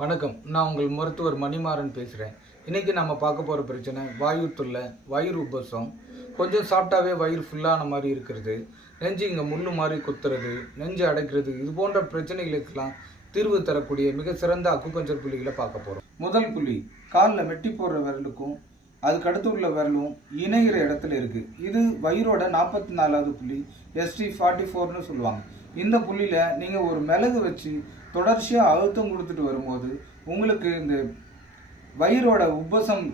வணக்கம். நான் உங்கள் மருத்துவர் மணிமாறன் பேசுகிறேன். இன்றைக்கி நம்ம பார்க்க போகிற பிரச்சனை வாயு தொல்லை, வயிறு உபசம். கொஞ்சம் சாப்பிட்டாவே வயிறு ஃபுல்லான மாதிரி இருக்கிறது, நெஞ்சு இங்கே முள்ளு மாதிரி குத்துறது, நெஞ்சு அடைக்கிறது, இது போன்ற பிரச்சனைகளுக்கெல்லாம் தீர்வு தரக்கூடிய மிக சிறந்த அக்குபஞ்சர் புள்ளிகளை பார்க்க போகிறோம். முதல் புள்ளி காலில் மெட்டி போடுற விரலுக்கும் அதுக்கு அடுத்து உள்ள விரலும் இணைகிற இடத்துல இருக்குது. இது வயிறோட 44வது புள்ளி, ST44ன்னு சொல்லுவாங்க. இந்த புள்ளியில் நீங்கள் ஒரு மிளகு வச்சு தொடர்ச்சியாக அழுத்தம் கொடுத்துட்டு வரும்போது உங்களுக்கு இந்த வயிறோட உபசம்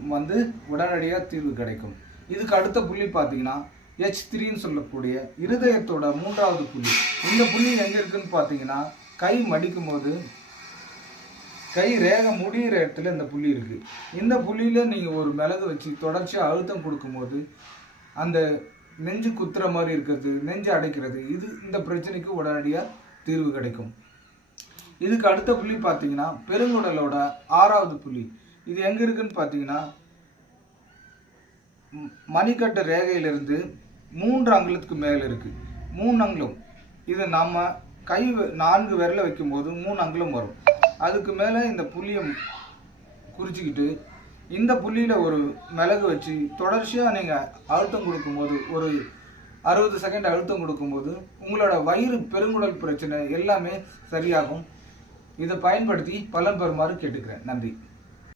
உடனடியாக தீர்வு கிடைக்கும். இதுக்கு அடுத்த புள்ளி பார்த்தீங்கன்னா H3ன்னு சொல்லக்கூடிய இருதயத்தோட 3வது புள்ளி. இந்த புள்ளி எங்கே இருக்குன்னு பார்த்தீங்கன்னா கை மடிக்கும் போது கை ரேகை முடிகிற இடத்துல இந்த புள்ளி இருக்குது. இந்த புள்ளியில் நீங்கள் ஒரு மிளகு வச்சு தொடர்ச்சியாக அழுத்தம் கொடுக்கும்போது அந்த நெஞ்சு குத்துற மாதிரி இருக்கிறது, நெஞ்சு அடைக்கிறது, இந்த பிரச்சனைக்கு உடனடியாக தீர்வு கிடைக்கும். இதுக்கு அடுத்த புள்ளி பார்த்தீங்கன்னா பெருங்குடலோட 6வது புள்ளி. இது எங்கே இருக்குன்னு பார்த்தீங்கன்னா மணிக்கட்டு ரேகையிலிருந்து 3 அங்குலத்துக்கு மேலே இருக்குது. 3 அங்குலம். இது நம்ம கை 4 விரலை வைக்கும்போது 3 அங்குலம் வரும். அதுக்கு மேலே இந்த புள்ளியை குறிச்சிக்கிட்டு இந்த புள்ளியில் ஒரு மிளகு வச்சு தொடர்ச்சியாக நீங்கள் அழுத்தம் கொடுக்கும்போது ஒரு 60 செகண்ட் அழுத்தம் கொடுக்கும்போது உங்களோட வயிறு பெருங்குடல் பிரச்சனை எல்லாமே சரியாகும். இதை பயன்படுத்தி பலன் பெறுமாறு கேட்டுக்கிறேன். நன்றி.